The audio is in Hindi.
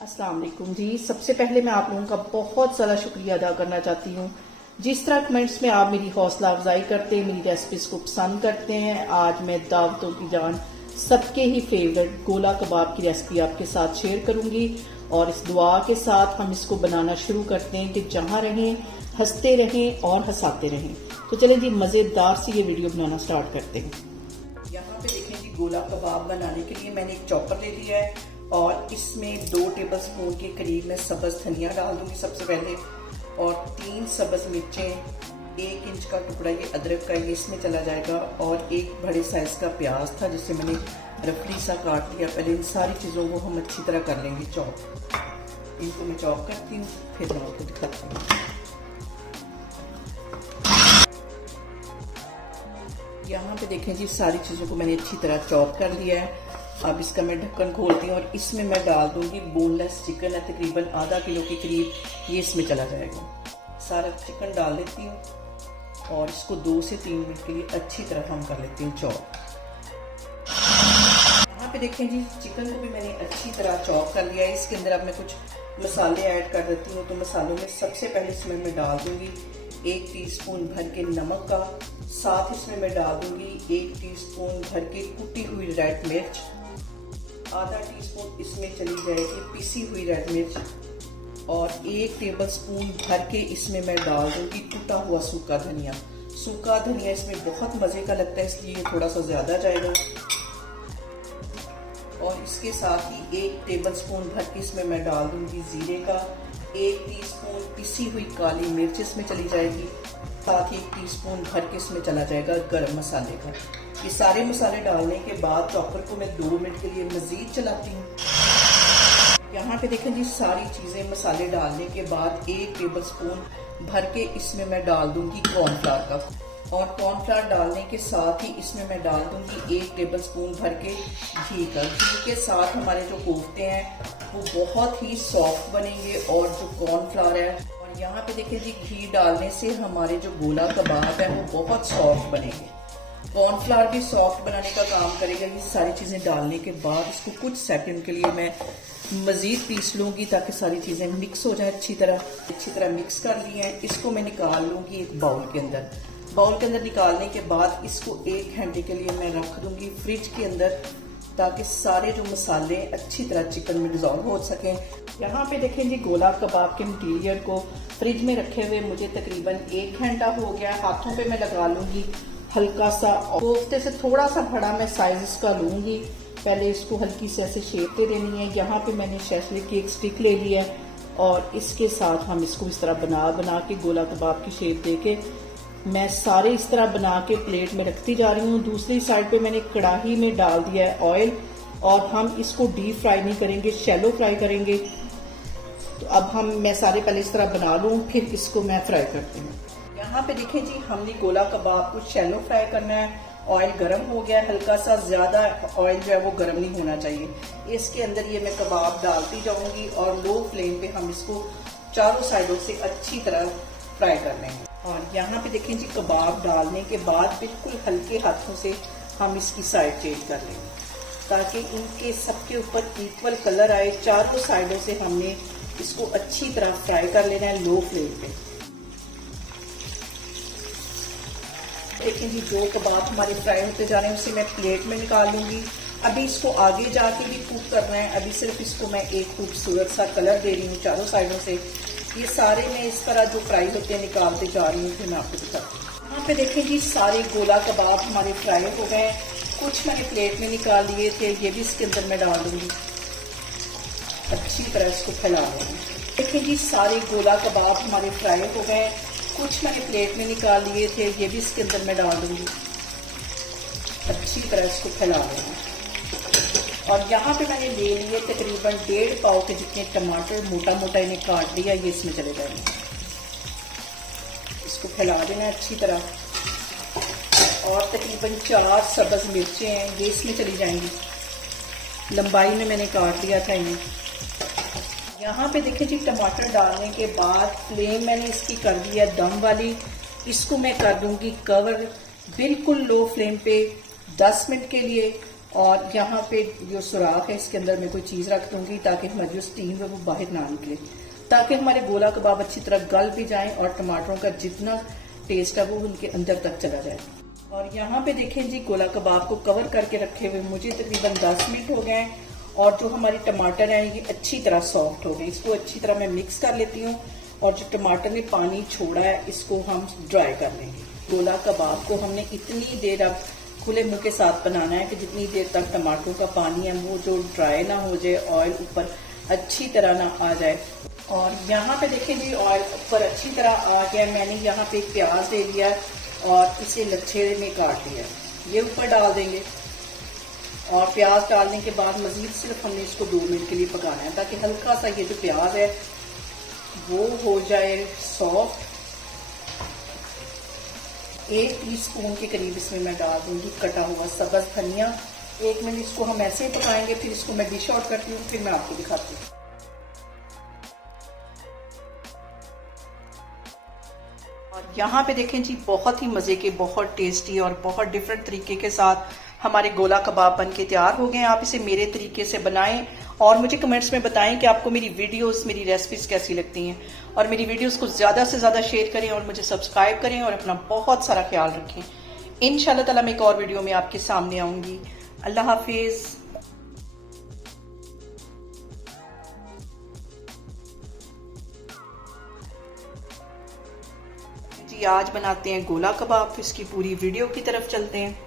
अस्सलाम वालेकुम जी। सबसे पहले मैं आप लोगों का बहुत ज़्यादा शुक्रिया अदा करना चाहती हूँ। जिस तरह कमेंट्स में आप मेरी हौसला अफजाई करते हैं, मेरी रेसिपीज़ को पसंद करते हैं, आज मैं दावतों की जान सबके ही फेवरेट गोला कबाब की रेसिपी आपके साथ शेयर करूंगी। और इस दुआ के साथ हम इसको बनाना शुरू करते हैं कि जहाँ रहें हंसते रहें और हंसाते रहें। तो चलें जी, मज़ेदार सी ये वीडियो बनाना स्टार्ट करते हैं। यहाँ पे देखें जी, गोला कबाब बनाने के लिए मैंने एक चॉपर ले लिया है और इसमें 2 टेबलस्पून के करीब मैं सब्ज धनिया डाल दूंगी सबसे पहले, और 3 सब्ज मिर्चें, 1 इंच का टुकड़ा ये अदरक का ये इसमें चला जाएगा, और 1 बड़े साइज का प्याज था जिसे मैंने रफली सा काट लिया। पहले इन सारी चीज़ों को हम अच्छी तरह कर लेंगे चॉप। इनको मैं चॉप करती हूँ, फिर मैं आपको दिखाती हूँ। यहाँ पे देखें जी, सारी चीज़ों को मैंने अच्छी तरह चॉप कर लिया है। अब इसका मैं ढक्कन खोलती हूँ और इसमें मैं डाल दूंगी बोनलेस चिकन है, तकरीबन आधा किलो के करीब ये इसमें चला जाएगा। सारा चिकन डाल लेती हूँ और इसको 2 से 3 मिनट के लिए अच्छी तरह हम कर लेते हैं चॉप। यहाँ पे देखें जी, चिकन को भी मैंने अच्छी तरह चॉप कर लिया है। इसके अंदर अब मैं कुछ मसाले ऐड कर देती हूँ। तो मसालों में सबसे पहले इसमें मैं डाल दूंगी 1 टीस्पून भर के नमक का, साथ इसमें मैं डाल दूंगी 1 टीस्पून भर के कुटी हुई रेड मिर्च, आधा टीस्पून इसमें चली जाएगी पिसी हुई रेड मिर्च, और 1 टेबलस्पून भर के इसमें मैं डाल दूंगी कुटा हुआ सूखा धनिया। सूखा धनिया इसमें बहुत मजे का लगता है, इसलिए ये थोड़ा सा ज्यादा जाएगा। और इसके साथ ही 1 टेबलस्पून भर के इसमें मैं डाल दूंगी जीरे का, 1 टीस्पून पिसी हुई काली मिर्च इसमें चली जाएगी, साथ ही 1 टीस्पून भर के इसमें चला जाएगा गरम मसाले का। ये सारे मसाले डालने के बाद चॉपर को मैं 2 मिनट के लिए मजीद चलाती हूँ। यहाँ पे देखें जी, सारी चीजें मसाले डालने के बाद 1 टेबलस्पून भर के इसमें मैं डाल दूंगी कॉर्नफ्लावर का, और कॉर्नफ्लावर डालने के साथ ही इसमें मैं डाल दूंगी 1 टेबलस्पून भर के घी का। घी के साथ हमारे जो कोफ्ते हैं वो बहुत ही सॉफ्ट बनेंगे, और जो कॉर्नफ्लावर है, और यहाँ पे देखिए जी, घी डालने से हमारे जो गोला कबाब है वो बहुत सॉफ्ट बनेंगे। कॉर्नफ्लावर भी सॉफ्ट बनाने का काम करेगा। ये सारी चीजें डालने के बाद इसको कुछ सेकंड के लिए मैं मजीद पीस लूंगी ताकि सारी चीजें मिक्स हो जाए अच्छी तरह मिक्स कर ली है। इसको मैं निकाल लूंगी एक बाउल के अंदर निकालने के बाद इसको 1 घंटे के लिए मैं रख दूंगी फ्रिज के अंदर, ताकि सारे जो मसाले अच्छी तरह चिकन में डिजॉल्व हो सकें। यहाँ पे देखें जी, गोला कबाब के मटीरियल को फ्रिज में रखे हुए मुझे तकरीबन 1 घंटा हो गया। हाथों पे मैं लगा लूंगी हल्का सा, कोफ्ते से थोड़ा सा बड़ा मैं साइज इसका लूंगी। पहले इसको हल्की से ऐसे शेप दे देनी है। यहाँ पे मैंने शेजवान की एक स्टिक ले ली है, और इसके साथ हम इसको इस तरह बना के गोला कबाब की शेप दे के मैं सारे इस तरह बना के प्लेट में रखती जा रही हूँ। दूसरी साइड पे मैंने कढ़ाई में डाल दिया है ऑयल, और हम इसको डीप फ्राई नहीं करेंगे, शैलो फ्राई करेंगे। तो अब मैं सारे पहले इस तरह बना लूँ, फिर इसको मैं फ्राई करती हूँ। यहाँ पे देखें जी, हमने गोला कबाब को शैलो फ्राई करना है। ऑयल गर्म हो गया, हल्का सा, ज्यादा ऑयल जो है वो गर्म नहीं होना चाहिए। इसके अंदर ये मैं कबाब डालती जाऊंगी, और लो फ्लेम पे हम इसको चारों साइडों से अच्छी तरह फ्राई कर लेंगे। और यहाँ पे देखें जी, कबाब डालने के बाद बिल्कुल हल्के हाथों से हम इसकी साइड चेंज कर लेंगे, ताकि इनके सबके ऊपर इक्वल कलर आए। चारों साइडों से हमने इसको अच्छी तरह फ्राई कर लेना है लो फ्लेम पे। देखें जी, जो कबाब हमारे फ्राई होते जा रहे हैं उसे मैं प्लेट में निकाल लूंगी। अभी इसको आगे जाके भी कुक करना है। अभी सिर्फ इसको मैं एक खूबसूरत सा कलर दे रही हूँ चारों साइडों से। ये सारे मैं इस तरह जो फ्राई होते हैं निकालते जा रही हूँ, फिर मैं आपको दिखाती हूँ। यहाँ पे देखें जी, सारे गोला कबाब हमारे फ्राई हो गए। कुछ मैंने प्लेट में निकाल लिए थे, ये भी इसके अंदर मैं डाल दूंगी। अच्छी तरह इसको फैला लूंगी। देखें जी, सारे गोला कबाब हमारे फ्राई हो गए। कुछ मैंने प्लेट में निकाल लिए थे, ये भी इसके अंदर मैं डाल दूंगी। अच्छी तरह इसको फैला लूंगी। और यहाँ पे मैंने ले लिए तकरीबन 1.5 पाव के जितने टमाटर, मोटा मोटा इन्हें काट लिया, ये इसमें चले जाएंगे। इसको फैला देना अच्छी तरह। और तकरीबन 4 सब्ज मिर्चें हैं, ये इसमें चली जाएंगी। लंबाई में मैंने काट लिया था इन्हें। यहाँ पे देखिए जी, टमाटर डालने के बाद फ्लेम मैंने इसकी कर दी है दम वाली। इसको मैं कर दूंगी कवर बिल्कुल लो फ्लेम पे 10 मिनट के लिए। और यहाँ पे जो सुराख है इसके अंदर मैं कोई चीज़ रख दूंगी ताकि हमारी जो स्टीम है वो बाहर ना निकले, ताकि हमारे गोला कबाब अच्छी तरह गल भी जाएं और टमाटरों का जितना टेस्ट है वो उनके अंदर तक चला जाए। और यहाँ पे देखें जी, गोला कबाब को कवर करके रखे हुए मुझे तकरीबन 10 मिनट हो गए और जो हमारे टमाटर हैं ये अच्छी तरह सॉफ्ट हो गए। इसको अच्छी तरह मैं मिक्स कर लेती हूँ और जो टमाटर ने पानी छोड़ा है इसको हम ड्राई कर लेंगे। गोला कबाब को हमने इतनी देर अब खुले मुंह के साथ बनाना है कि जितनी देर तक टमाटरों का पानी है वो जो ड्राई ना हो जाए, ऑयल ऊपर अच्छी तरह ना आ जाए। और यहाँ पे देखें जी, ऑयल ऊपर अच्छी तरह आ गया। मैंने यहाँ पे एक प्याज ले लिया और इसे लच्छे में काट लिया, ये ऊपर डाल देंगे। और प्याज डालने के बाद मजीद सिर्फ हमने इसको 2 मिनट के लिए पकाना है ताकि हल्का सा ये जो प्याज है वो हो जाए सॉफ्ट। 1 टीस्पून के करीब इसमें मैं डाल दूंगी कटा हुआ सब्ज धनिया। 1 मिनट इसको हम ऐसे ही पकाएंगे, फिर इसको मैं डिश आउट करती हूँ, फिर मैं आपको दिखाती हूँ। और यहाँ पे देखें जी, बहुत ही मज़े के, बहुत टेस्टी और बहुत डिफरेंट तरीके के साथ हमारे गोला कबाब बन के तैयार हो गए हैं। आप इसे मेरे तरीके से बनाएं और मुझे कमेंट्स में बताएं कि आपको मेरी वीडियोस, मेरी रेसिपीज कैसी लगती हैं। और मेरी वीडियोस को ज़्यादा से ज़्यादा शेयर करें और मुझे सब्सक्राइब करें और अपना बहुत सारा ख्याल रखें। इंशाल्लाह ताला मैं एक और वीडियो में आपके सामने आऊँगी। अल्लाह हाफिज़। जी आज बनाते हैं गोला कबाब, इसकी पूरी वीडियो की तरफ चलते हैं।